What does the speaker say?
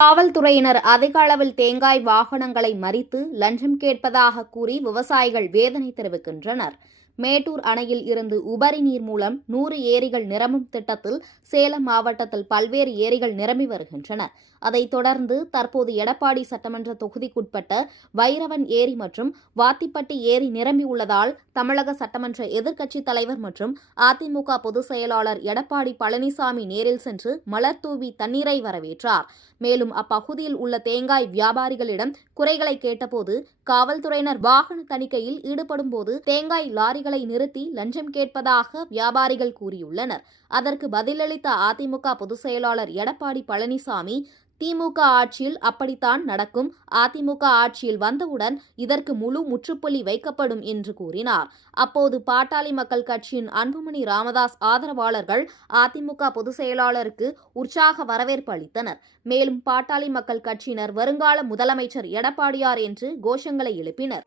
காவல்துறையினர் அதிக அளவில் தேங்காய் வாகனங்களை மறித்து லஞ்சம் கேட்பதாக கூறி விவசாயிகள் வேதனை தெரிவிக்கின்றனர். மேட்டூர் அணையில் இருந்து உபரி நீர் மூலம் 100 ஏரிகள் நிரம்பும் திட்டத்தில் சேலம் மாவட்டத்தில் பல்வேறு ஏரிகள் நிரம்பி வருகின்றன. அதைத் தொடர்ந்து தற்போது எடப்பாடி சட்டமன்ற தொகுதிக்குட்பட்ட வைரவன் ஏரி மற்றும் வாத்திப்பட்டி ஏரி நிரம்பியுள்ளதால் தமிழக சட்டமன்ற எதிர்க்கட்சித் தலைவர் மற்றும் அதிமுக பொதுச் செயலாளர் எடப்பாடி பழனிசாமி நேரில் சென்று மலர் தூவி தண்ணீரை வரவேற்றார். மேலும் அப்பகுதியில் உள்ள தேங்காய் வியாபாரிகளிடம் குறைகளை கேட்டபோது காவல்துறையினர் வாகன தணிக்கையில் ஈடுபடும்போது தேங்காய் லாரிகளை நிறுத்தி லஞ்சம் கேட்பதாக வியாபாரிகள் கூறியுள்ளனர். அதற்கு பதிலளித்த அதிமுக பொதுச் செயலாளர் எடப்பாடி பழனிசாமி, திமுக ஆட்சியில் அப்படித்தான் நடக்கும், அதிமுக ஆட்சியில் வந்தவுடன் இதற்கு முழு முற்றுப்புள்ளி வைக்கப்படும் என்று கூறினார். அப்போது பாட்டாளி மக்கள் கட்சியின் அன்புமணி ராமதாஸ் ஆதரவாளர்கள் அதிமுக பொதுச் செயலாளருக்கு உற்சாக வரவேற்பு அளித்தனர். மேலும் பாட்டாளி மக்கள் கட்சியினர் வருங்கால முதலமைச்சர் எடப்பாடியார் என்று கோஷங்களை எழுப்பினர்.